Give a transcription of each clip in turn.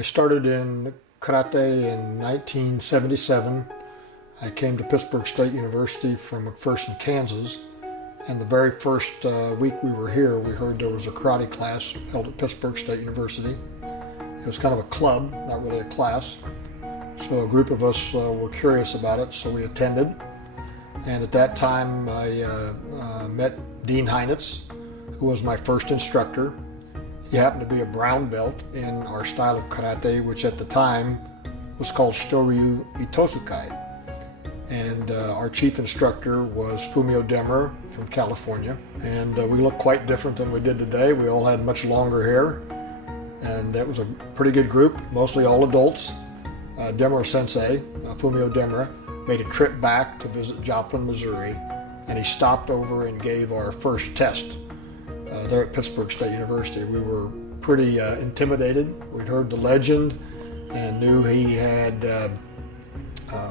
I started in karate in 1977. I came to Pittsburg State University from McPherson, Kansas. And the very first week we were here, we heard there was a karate class held at Pittsburg State University. It was kind of a club, not really a class. So a group of us were curious about it, so we attended. And at that time, I met Dean Heinitz, who was my first instructor. He happened to be a brown belt in our style of karate, which at the time was called Shito-ryu Itosukai. And our chief instructor was Fumio Demura from California. And we looked quite different than we did today. We all had much longer hair. And that was a pretty good group, mostly all adults. Demura Sensei, Fumio Demura, made a trip back to visit Joplin, Missouri. And he stopped over and gave our first test there at Pittsburg State University. We were pretty intimidated. We'd heard the legend and knew he had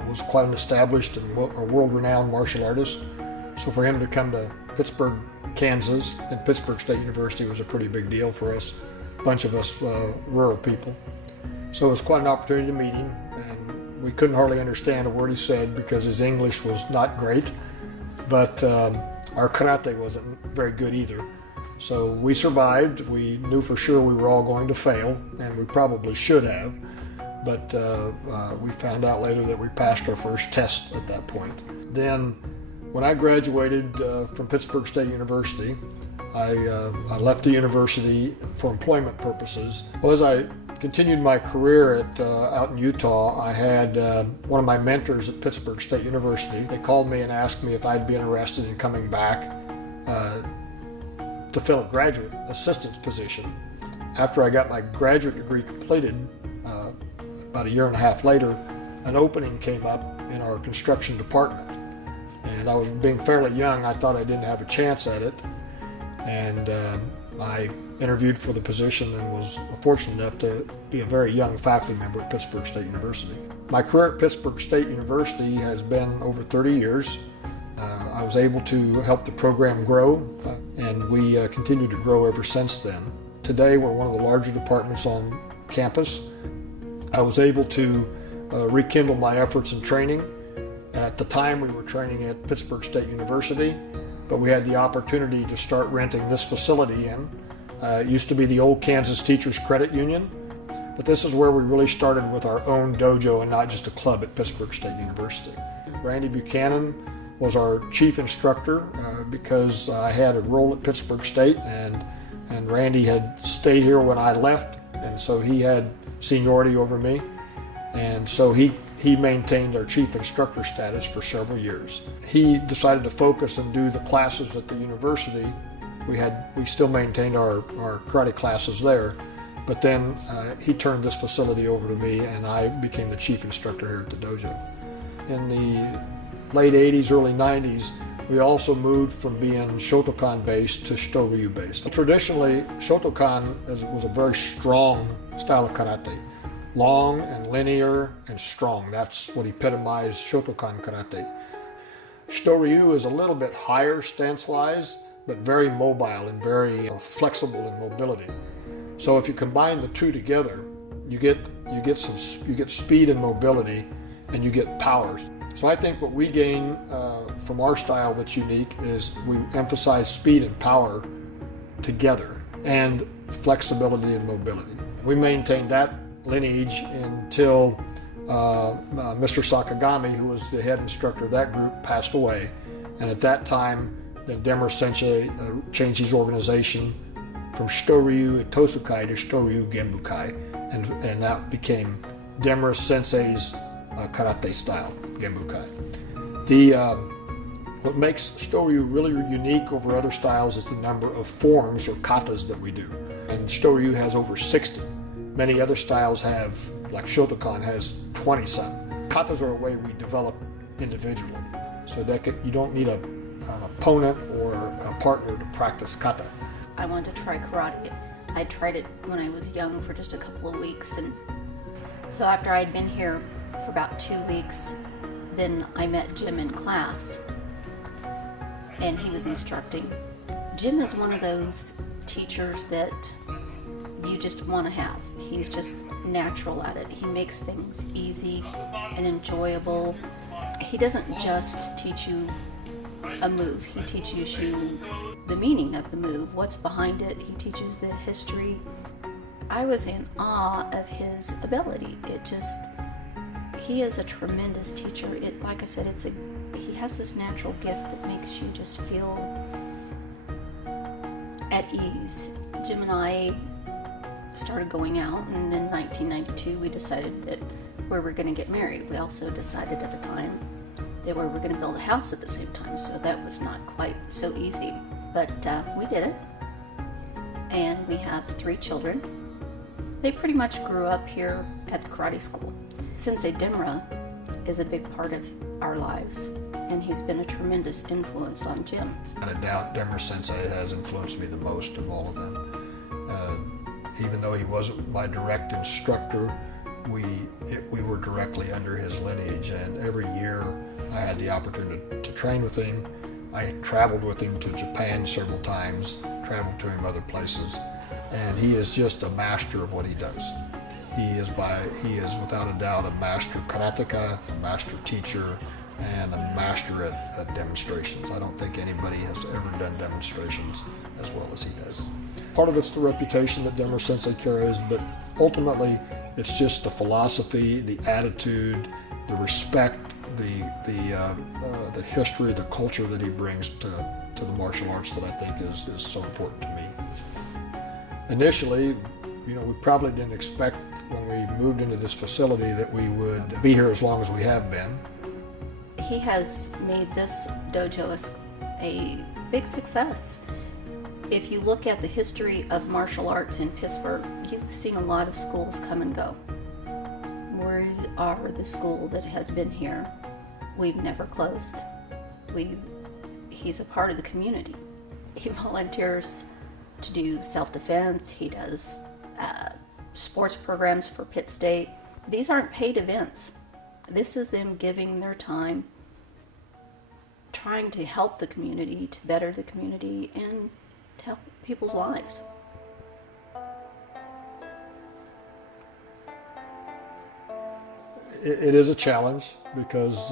was quite an established and world-renowned martial artist. So for him to come to Pittsburg, Kansas, and Pittsburg State University was a pretty big deal for us, a bunch of us rural people. So it was quite an opportunity to meet him, and we couldn't hardly understand a word he said because his English was not great, but our karate wasn't very good either. So we survived. We knew for sure we were all going to fail, and we probably should have. But we found out later that we passed our first test at that point. Then when I graduated from Pittsburg State University, I left the university for employment purposes. Well, as I continued my career out in Utah, I had one of my mentors at Pittsburg State University. They called me and asked me if I'd be interested in coming back to fill a graduate assistant's position. After I got my graduate degree completed, about a year and a half later, an opening came up in our construction department. And I was being fairly young, I thought I didn't have a chance at it. And I interviewed for the position and was fortunate enough to be a very young faculty member at Pittsburg State University. My career at Pittsburg State University has been over 30 years. I was able to help the program grow, and we continue to grow ever since then. Today, we're one of the larger departments on campus. I was able to rekindle my efforts in training. At the time, we were training at Pittsburg State University, but we had the opportunity to start renting this facility in. It used to be the old Kansas Teachers Credit Union, but this is where we really started with our own dojo and not just a club at Pittsburg State University. Randy Buchanan was our chief instructor because I had a role at Pittsburg State, and Randy had stayed here when I left, and so he had seniority over me, and so he maintained our chief instructor status for several years. He decided to focus and do the classes at the university. We still maintained our karate classes there, but then he turned this facility over to me, and I became the chief instructor here at the dojo. In the late 80s, early 90s, we also moved from being Shotokan based to Shito-ryu based. Traditionally, Shotokan was a very strong style of karate. Long and linear and strong. That's what epitomized Shotokan karate. Shito-ryu is a little bit higher stance-wise, but very mobile and very flexible in mobility. So if you combine the two together, you get speed and mobility, and you get powers. So I think what we gain from our style that's unique is we emphasize speed and power together, and flexibility and mobility. We maintained that lineage until Mr. Sakagami, who was the head instructor of that group, passed away. And at that time, then Demura Sensei changed his organization from Shito-ryu Itosukai to Shito-ryu Genbukai, and that became Demura Sensei's karate style, Genbukai. What makes Shito-ryu really unique over other styles is the number of forms or katas that we do. And Shito-ryu has over 60. Many other styles have, like Shotokan has 20-some. Katas are a way we develop individually, so that you don't need an opponent or a partner to practice kata. I wanted to try karate. I tried it when I was young for just a couple of weeks, and so after I'd been here for about 2 weeks, then I met Jim in class, and he was instructing. Jim is one of those teachers that you just want to have. He's just natural at it. He makes things easy and enjoyable. He doesn't just teach you a move. He teaches you the meaning of the move, what's behind it. He teaches the history. I was in awe of his ability. He is a tremendous teacher. Like I said, he has this natural gift that makes you just feel at ease. Jim and I started going out, and in 1992 we decided that we were going to get married. We also decided at the time that we were going to build a house at the same time, so that was not quite so easy. But we did it, and we have 3 children. They pretty much grew up here at the karate school. Sensei Demra is a big part of our lives, and he's been a tremendous influence on Jim. Without a doubt, Demra Sensei has influenced me the most of all of them. Even though he wasn't my direct instructor, we were directly under his lineage, and every year I had the opportunity to train with him. I traveled with him to Japan several times, traveled to him other places, and he is just a master of what he does. He is without a doubt a master karateka, a master teacher, and a master at demonstrations. I don't think anybody has ever done demonstrations as well as he does. Part of it's the reputation that Demra Sensei carries, but ultimately it's just the philosophy, the attitude, the respect, the history, the culture that he brings to the martial arts that I think is so important to me. Initially, we probably didn't expect when we moved into this facility that we would be here as long as we have been. He has made this dojo a big success. If you look at the history of martial arts in Pittsburgh, you've seen a lot of schools come and go. We are the school that has been here. We've never closed. He's a part of the community. He volunteers to do self-defense. He does sports programs for Pitt State. These aren't paid events. This is them giving their time, trying to help the community, to better the community, and to help people's lives. It is a challenge because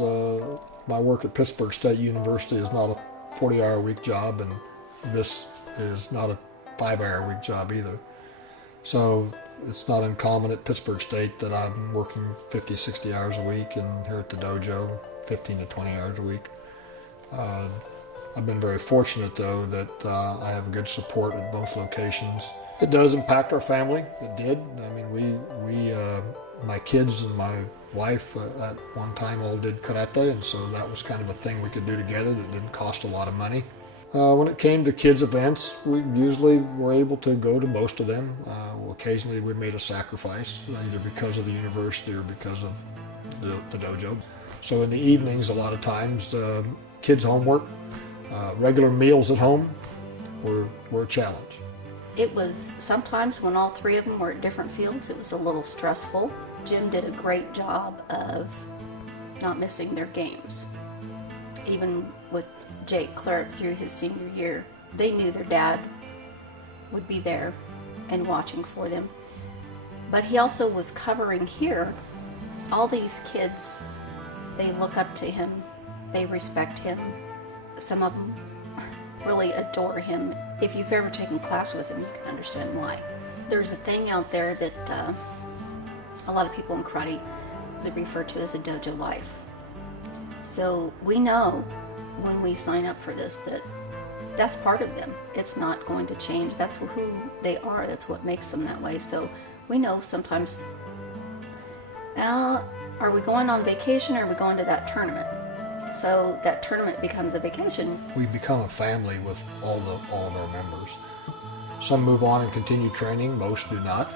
my work at Pittsburgh State University is not a 40-hour-a-week job, and this is not a 5-hour-a-week job either. So it's not uncommon at Pittsburgh State that I'm working 50, 60 hours a week, and here at the dojo, 15 to 20 hours a week. I've been very fortunate, though, that I have good support at both locations. It does impact our family. It did. I mean, my kids and my wife at one time all did karate, and so that was kind of a thing we could do together that didn't cost a lot of money. When it came to kids' events, we usually were able to go to most of them. Occasionally we made a sacrifice, either because of the university or because of the dojo. So in the evenings, a lot of times, kids' homework, regular meals at home were a challenge. It was sometimes when all 3 of them were at different fields, it was a little stressful. Jim did a great job of not missing their games. Even with Jake Claret through his senior year, they knew their dad would be there and watching for them. But he also was covering here. All these kids, they look up to him, they respect him. Some of them really adore him. If you've ever taken class with him, you can understand why. There's a thing out there that a lot of people in karate they refer to as a dojo life. So we know when we sign up for this that that's part of them. It's not going to change. That's who they are. That's what makes them that way. So we know sometimes, are we going on vacation or are we going to that tournament? So that tournament becomes a vacation. We become a family with all of our members. Some move on and continue training, most do not.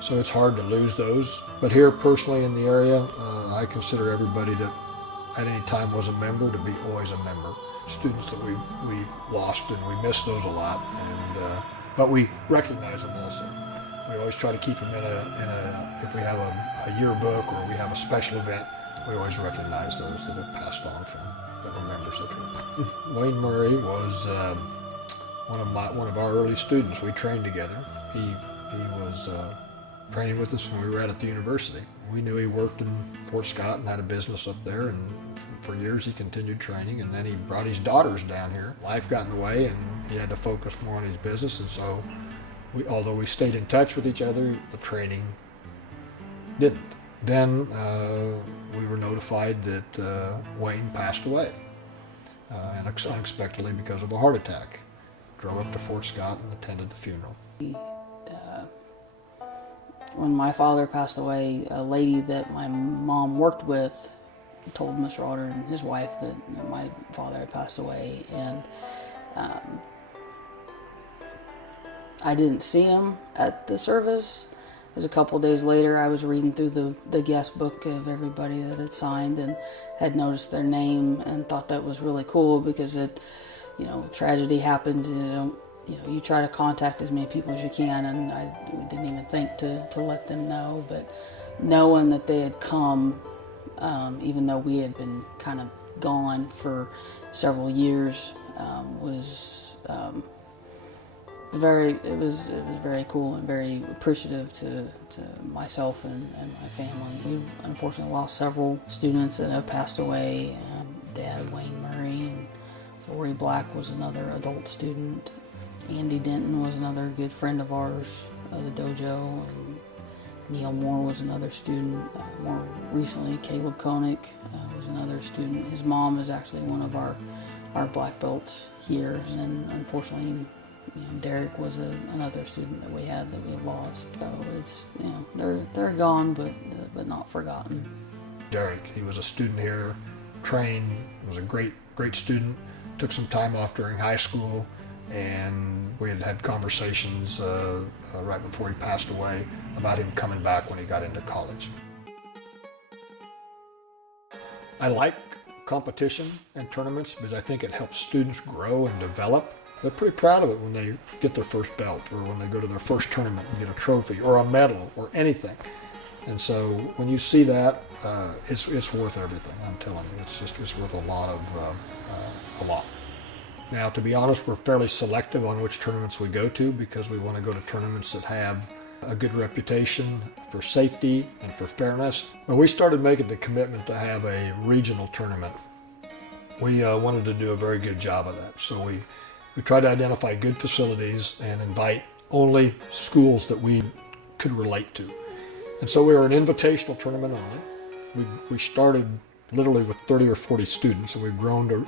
So it's hard to lose those. But here personally in the area, I consider everybody that at any time was a member to be always a member. Students that we've lost, and we miss those a lot, but we recognize them also. We always try to keep them if we have a yearbook or we have a special event, we always recognize those that have passed on that were members of here. Wayne Murray was one of our early students. We trained together. He He was training with us when we were out at the university. We knew he worked in Fort Scott and had a business up there, and for years he continued training, and then he brought his daughters down here. Life got in the way, and he had to focus more on his business, and so although we stayed in touch with each other, the training didn't. Then we were notified that Wayne passed away, and unexpectedly because of a heart attack. Drove up to Fort Scott and attended the funeral. When my father passed away, a lady that my mom worked with told Mr. Otter and his wife that my father had passed away, and I didn't see him at the service. It was a couple of days later. I was reading through the guest book of everybody that had signed and had noticed their name and thought that was really cool because tragedy happens. You try to contact as many people as you can, and I didn't even think to let them know. But knowing that they had come, even though we had been kind of gone for several years, was very cool and very appreciative to myself and my family. We've unfortunately lost several students that have passed away. Dad, Wayne Murray, and Lori Black was another adult student. Andy Denton was another good friend of ours of the dojo, and Neil Moore was another student. More recently, Caleb Koenig was another student. His mom is actually one of our black belts here, and then unfortunately, Derek was another student that we had that we lost. So it's they're gone, but not forgotten. Derek, he was a student here, trained, was a great student. Took some time off during high school, and we had conversations right before he passed away about him coming back when he got into college. I like competition and tournaments because I think it helps students grow and develop. They're pretty proud of it when they get their first belt or when they go to their first tournament and get a trophy or a medal or anything. And so when you see that, it's worth everything. I'm telling you, it's worth a lot. Now, to be honest, we're fairly selective on which tournaments we go to because we want to go to tournaments that have a good reputation for safety and for fairness. When we started making the commitment to have a regional tournament, we wanted to do a very good job of that. So we tried to identify good facilities and invite only schools that we could relate to. And so we were an invitational tournament only. We started literally with 30 or 40 students, and we've grown to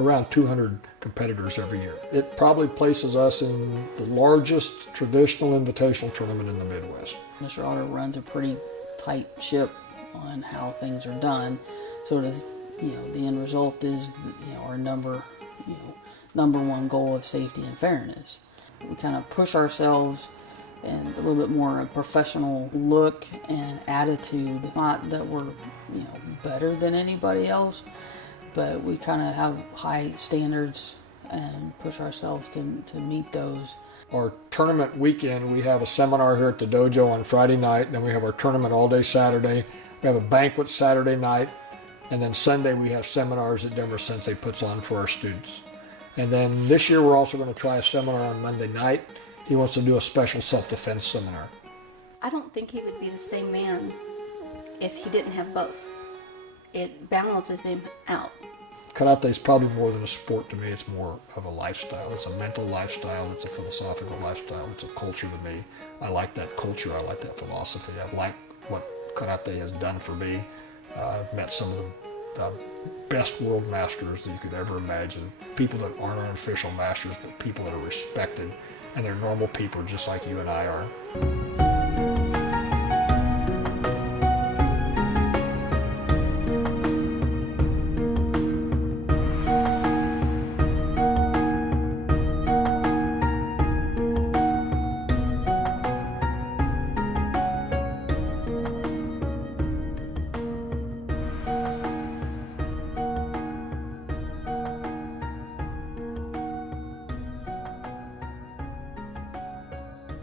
around 200 competitors every year. It probably places us in the largest traditional invitational tournament in the Midwest. Mr. Otter runs a pretty tight ship on how things are done. So does, the end result is, our number one goal of safety and fairness. We kind of push ourselves and a little bit more a professional look and attitude. Not that we're, better than anybody else, but we kind of have high standards and push ourselves to meet those. Our tournament weekend, we have a seminar here at the dojo on Friday night, then we have our tournament all day Saturday, we have a banquet Saturday night, and then Sunday we have seminars that Denver Sensei puts on for our students. And then this year we're also going to try a seminar on Monday night. He wants to do a special self-defense seminar. I don't think he would be the same man if he didn't have both. It balances him out. Karate is probably more than a sport to me. It's more of a lifestyle. It's a mental lifestyle. It's a philosophical lifestyle. It's a culture to me. I like that culture. I like that philosophy. I like what karate has done for me. I've met some of the best world masters that you could ever imagine. People that aren't unofficial masters, but people that are respected. And they're normal people just like you and I are.